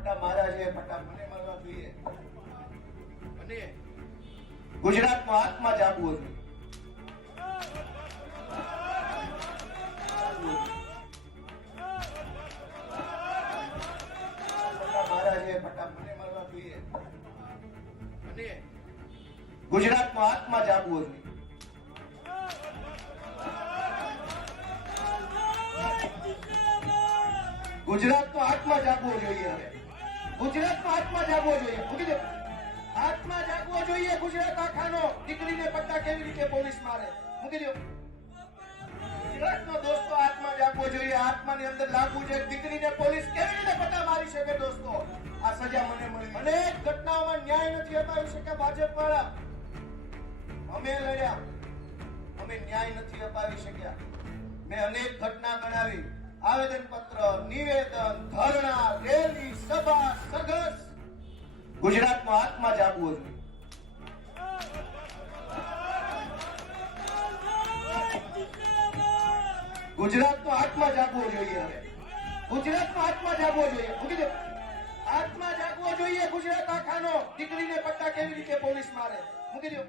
પટ્ટા મારા છે, પટ્ટા મને મારવા જોઈએ. અને ગુજરાતનો આત્મા જાગવો જોઈએ. પટ્ટા મારા છે, પટ્ટા મને મારવા જોઈએ. અને ગુજરાતનો આત્મા જાગવો જોઈએ. ગુજરાતનો આત્મા જાગવો જોઈએ. હવે ગુજરાતનો આત્મા જાગવો જોઈએ. મૂકી દો. આત્મા જાગવો જોઈએ. ગુજરાત આખાનો દીકરીને પટ્ટા કેવી રીતે પોલીસ મારે, મૂકી દો. ગુજરાતનો દોસ્તો આત્મા જાગવો જોઈએ. આત્માની અંદર લાગવું છે. દીકરીને પોલીસ કેવી રીતે પટ્ટા મારી શકે દોસ્તો? આ સજા મને મળી. અનેક ઘટનાઓમાં ન્યાય નથી અપાવી શક્યા ભાજપ વાળા. અમે લડ્યા, અમે ન્યાય નથી અપાવી શક્યા. મેં અનેક ઘટના ગણાવી. આવેદન પત્ર, નિવેદન, ધરણા, રેલી, સભા, સંઘર્ષ. ગુજરાતનો આત્મા જાગવો જોઈએ. ગુજરાતનો આત્મા જાગવો જોઈએ. હવે ગુજરાતનો આત્મા જાગવો જોઈએ. મૂકી દો. આત્મા જાગવો જોઈએ. ગુજરાત આખાનો દીકરીને પટ્ટા કેવી રીતે પોલીસ મારે, મૂકી દો.